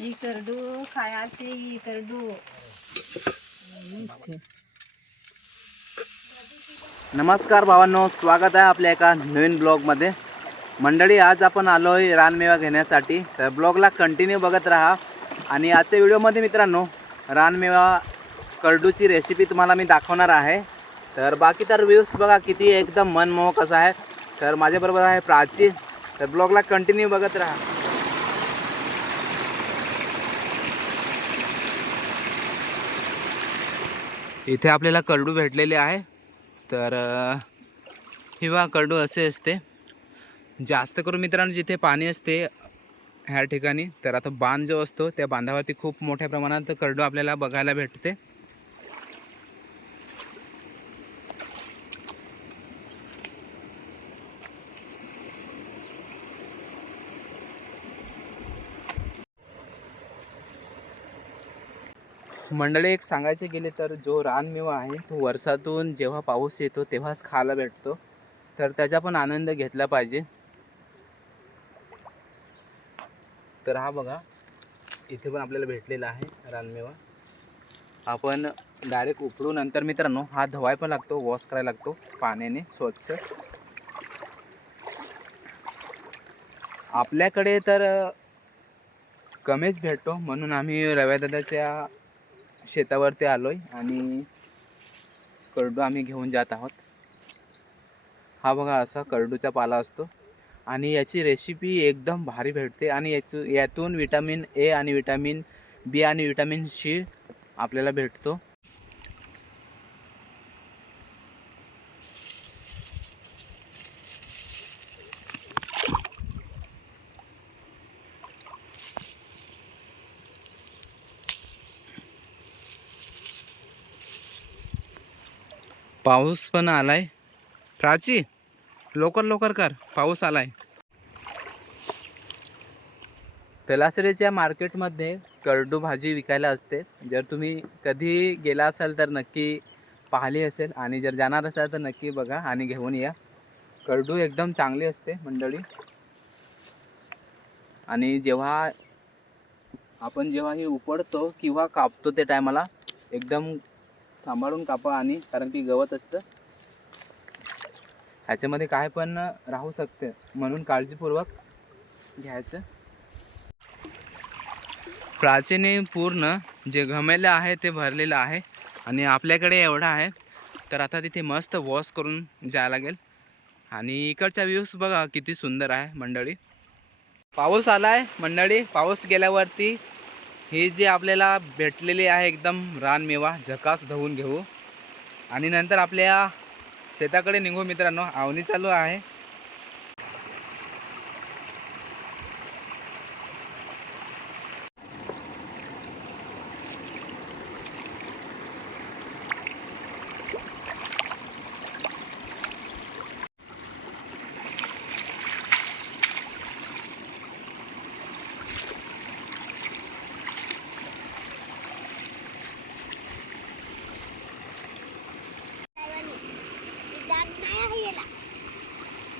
ही करडू खायचे नमस्कार भावांनो स्वागत आहे आपल्या एका नवीन ब्लॉगमध्ये. मंडळी आज आपण आलो आहे रानमेवा घेण्यासाठी. तर ब्लॉगला कंटिन्यू बघत राहा. आणि आजच्या व्हिडिओमध्ये मित्रांनो रानमेवा करडूची रेसिपी तुम्हाला मी दाखवणार आहे. तर बाकी तर व्ह्यूज बघा किती एकदम मनमोहक असं आहे. तर माझ्याबरोबर आहे प्राची. तर ब्लॉगला कंटिन्यू बघत राहा. इथे आपल्याला करडू भेटलेले आहे. तर हिवा करडू असे असते. जास्त करून मित्रांनो जिथे पाणी असते ह्या ठिकाणी तर आता बांध जो असतो त्या बांधावरती खूप मोठ्या प्रमाणात करडू आपल्याला बघायला भेटते. मंडळी एक सांगायचे गेले तर जो रानमेवा आहे तो वर्षातून जेव्हा पाऊस येतो तेव्हाच खायला भेटतो. तर त्याचा पण आनंद घेतला पाहिजे. तर हा बघा इथे पण आपल्याला भेटलेला आहे रानमेवा. आपण डायरेक्ट उपडू नंतर मित्रांनो हा धवाय पण लागतो वॉश करायला लागतो पाण्याने स्वच्छ. आपल्याकडे तर कमीच भेटतो म्हणून आम्ही रव्यादादाच्या शेतावरती आलो आहे आणि करडू आम्ही घेऊन जात आहोत. हा बघा असा करडूचा पाला असतो आणि याची रेसिपी एकदम भारी भेटते आणि याचू यातून विटॅमिन ए आणि विटॅमिन बी आणि विटॅमिन सी आपल्याला भेटतो. पाऊस पण आलाय. प्राची लवकर लवकर कर पाऊस आलाय. तलासरीच्या मार्केटमध्ये करडू भाजी विकायला असते. जर तुम्ही कधी गेला असाल तर नक्की पाहिली असेल आणि जर जाणार असाल तर नक्की बघा आणि घेऊन या. करडू एकदम चांगली असते मंडळी. आणि जेव्हा आपण जेव्हा हे उपडतो किंवा कापतो ते टायमाला एकदम सांभाळून कापा आणि कारण की गवत असतं. ह्याच्यामध्ये काय पण राहू शकते म्हणून काळजीपूर्वक घ्यायचं. प्राचीने पूर्ण जे घमेलं आहे ते भरलेलं आहे आणि आपल्याकडे एवढा आहे. तर आता तिथे मस्त वॉश करून जायला लागेल. आणि इकडच्या व्ह्यूज बघा किती सुंदर आहे मंडळी. पाऊस आला आहे मंडळी. पाऊस गेल्यावरती ही जी आपल्याला भेटलेली आहे एकदम रानमेवा झकास धुवून घेऊ. आणि नंतर आपल्या शेताकडे निघू मित्रांनो आवनी चालू आहे.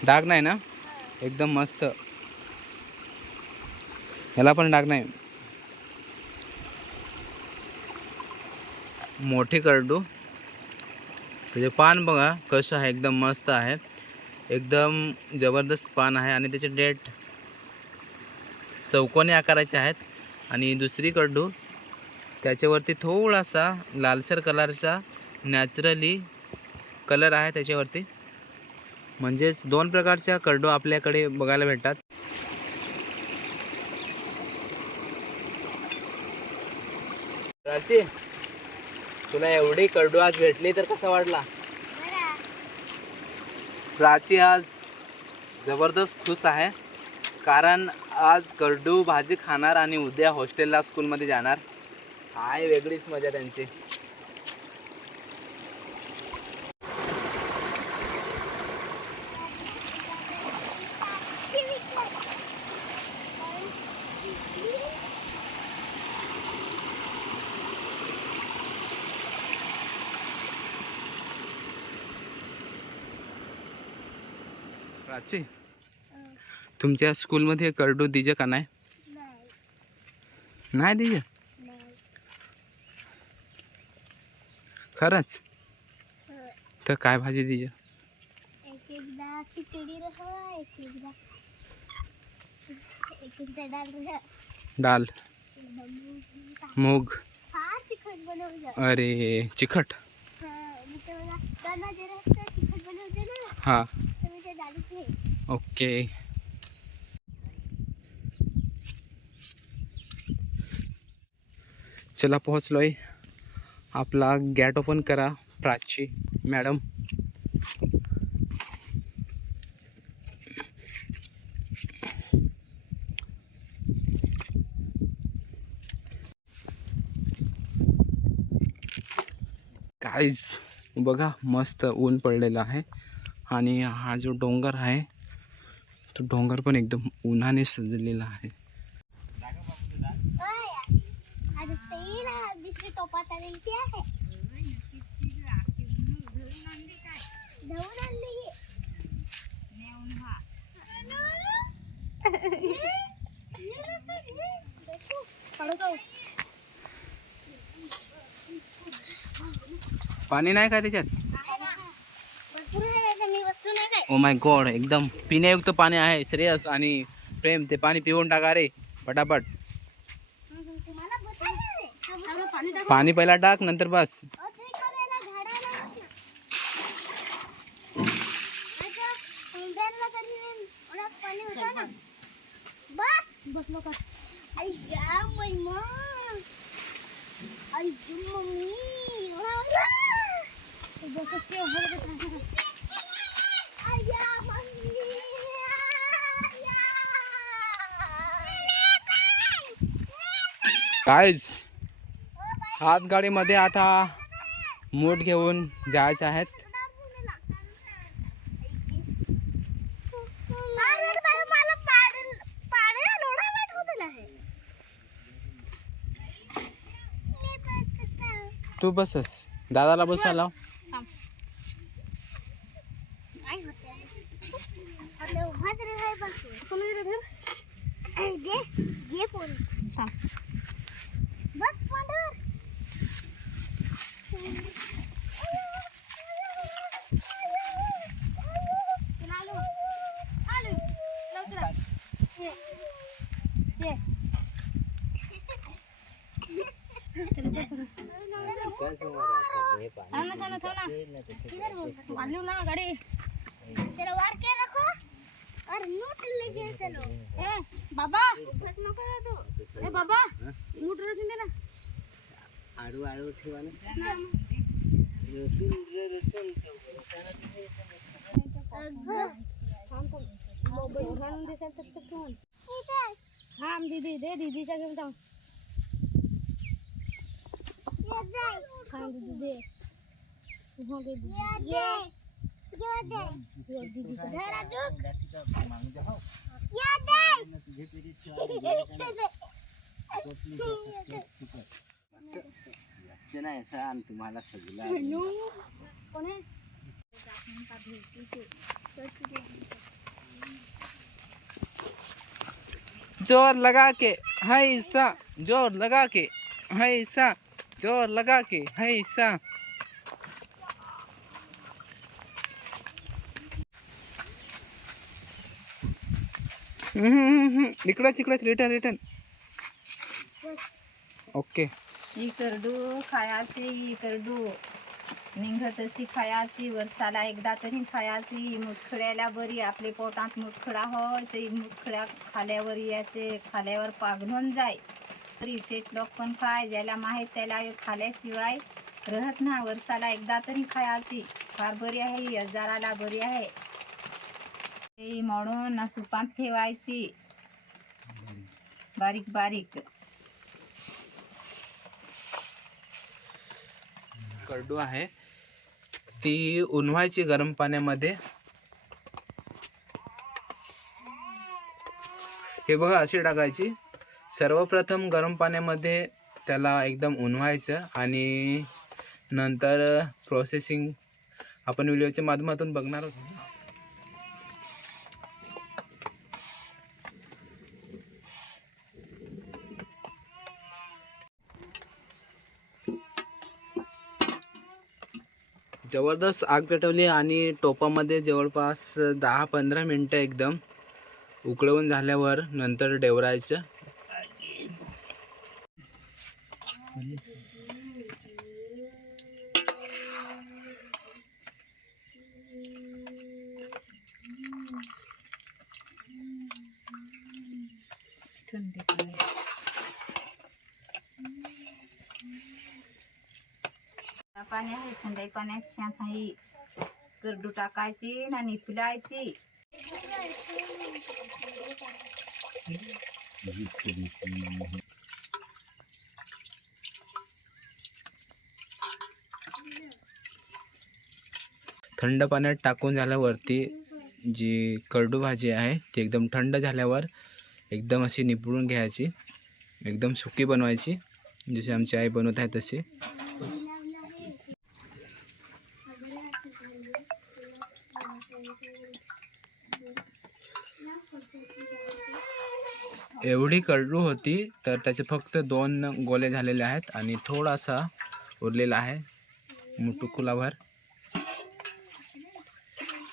डाग नाही ना? एकदम मस्त. ह्याला पण डाग नाही. मोठी करडू. त्याचे पान बघा कसं आहे? एकदम मस्त आहे. एकदम जबरदस्त पान आहे आणि त्याचे डेट चौकोनी आकाराचे आहेत. आणि दुसरी करडू त्याच्यावरती थोडासा लालसर कलरचा नॅचरली कलर आहे त्याच्यावरती. म्हणजेच दोन प्रकारच्या करडो आपल्याकडे बघायला भेटतात. प्राची तुला एवढी करडो आज भेटली तर कसा वाटला? प्राची आज जबरदस्त खुश आहे कारण आज करडू भाजी खाणार आणि उद्या हॉस्टेलला स्कूलमध्ये जाणार. काय वेगळीच मजा त्यांची. प्राची तुमच्या स्कूलमध्ये करडू दिजे का नाही? नाही. दिजे? खरंच? तर काय भाजी दिजे? डाल. मूग. हा अरे चिकट हा. ओके चला पोहोचलोय. आपला गॅट ओपन करा प्राची मॅडम. काहीच बघा मस्त ऊन पडलेलं आहे. आणि हा जो डोंगर आहे तो डोंगर पण एकदम उन्हाने सजलेला आहे. ओय, आज ते ना दुसरी टोपात आलेली ती आहे धुवून आणली पाणी नाही का त्याच्यात? माय गॉड एकदम पिण्यायुक्त पाणी आहे, श्रेयस आणि प्रेम, ते पाणी पिऊन टाका रे पटापट पाणी पहिला टाक, नंतर बस. ते बस. कायच हातगाडीमध्ये आता मूठ घेऊन जायचे आहेत. तू बसस. दादाला बसवा लाव बस मांडीवर आलो आलो लवकर ये ये चलो वार के रखो और नोट लेके चलो ए बाबा फेंक नको तू ए बाबा नोट रखून दे ना आडू आडू ठेवा थांब दीदी दे दीदीच्या घेऊन जाऊ थांब दीदी दे हो दे दीदी ये ये दीदीच्या घे राजू ये दे नाही सांग तुम्हाला सगळं हेलो कोण आहे जोर लगा के हैसा जोर लगा के हैसा जोर लगा के हैसा इकडंच इकडंच रिटर्न रिटर्न ओके इकडू खायाची इकडू निघत अशी खायाची वर्षाला एकदा तरी खायाची. मुतखड्याला बरी आपले पोटात मुतखडा होय ते मुतखड्या खाल्यावर याचे खाल्यावर पाघडून जाय. तरी शेट लोक पण खाय ज्याला माहीत त्याला खाल्याशिवाय राहत ना. वर्षाला एकदा तरी खायाची. फार बरी आहे हजाराला बरी आहे. ते म्हणून ना सुपात ठेवायची. बारीक बारीक. करडू आहे. ती उन्हायची गरम पाण्यामध्ये. हे बघा अशी टाकायची. सर्वप्रथम गरम पाण्यामध्ये त्याला एकदम उन्हायचं आणि नंतर प्रोसेसिंग आपण व्हिडिओच्या माध्यमातून बघणार आहोत. जबरदस्त आग पेटवली आणि टोपामध्ये जवळपास दहा पंधरा मिनटं एकदम उकळवून झाल्यावर नंतर डेवरायचं. थंडी पाणी आहे थंडाई पाण्यात शांत आहे. करडू टाकायची आणि फुलायची. थंड पाण्यात टाकून झाल्यावरती जी करडू भाजी आहे ती एकदम थंड झाल्यावर एकदम अशी निपळून घ्यायची. एकदम सुकी बनवायची. जशी आमची आई बनवत आहे तशी. एवढी करडू होती तर त्याचे फक्त दोन गोले झालेले आहेत आणि थोडासा उरलेला आहे. मुटुकुलाभर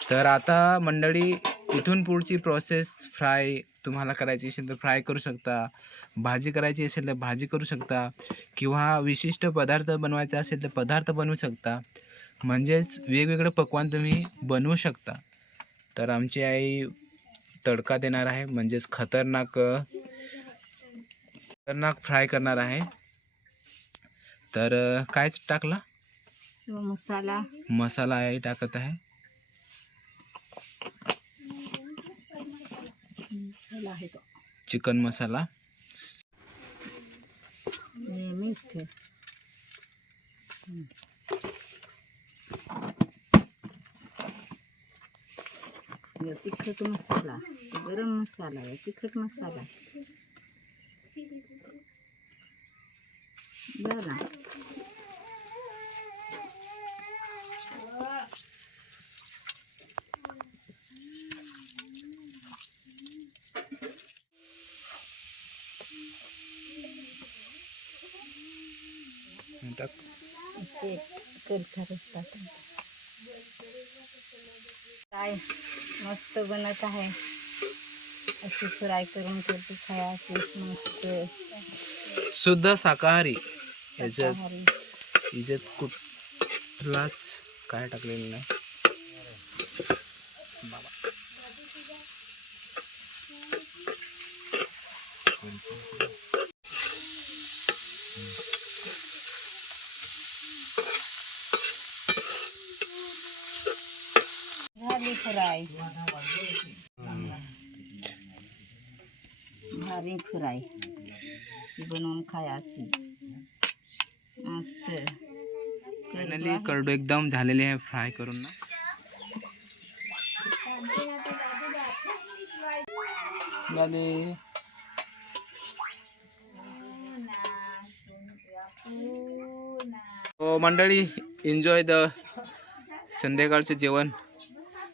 तर आता मंडळी इथून पुढची प्रोसेस फ्राय तुम्हाला करायची असेल तर फ्राय करू शकता भाजी करायची असेल तर भाजी करू शकता किंवा विशिष्ट पदार्थ बनवायचा असेल तर पदार्थ बनवू शकता. म्हणजेच वेगवेगळे पक्वान तुम्ही बनवू शकता. तर आमची आई तडका देणार आहे म्हणजेच खतरनाक खतरनाक फ्राय करणार आहे. तर काय टाकला? मसाला. मसाला आई टाकत आहे. आहे चिकन मसाला. तिखट मसाला. गरम मसाला आहे. तिखट मसाला. झाला टाक ते करता टाकून काय मस्त बनत आहे अशी फ्राय करून करतो खायची मस्त शुद्ध शाकाहारी याच्यात शाकाहारी. याच्यात कुठलाच काय टाकलेलं नाही. झाली फ्राय. भारी फ्राय. बनवून खायची मस्त फायनली करडू एकदम झालेली आहे फ्राय करून ना. झाली हो मंडळी एन्जॉय द संध्याकाळचे जेवण.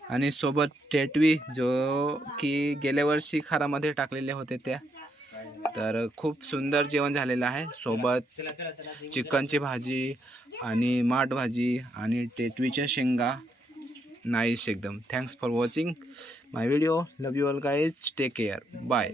आणि सोबत टेटवी जो की गेल्या वर्षी खारामध्ये टाकलेले होते त्या. तर खूप सुंदर जेवण झालेलं आहे. सोबत चिकनची भाजी आणि माठ भाजी आणि टेटवीच्या शेंगा. नाईस एकदम. Thanks for watching my video love you all guys take care bye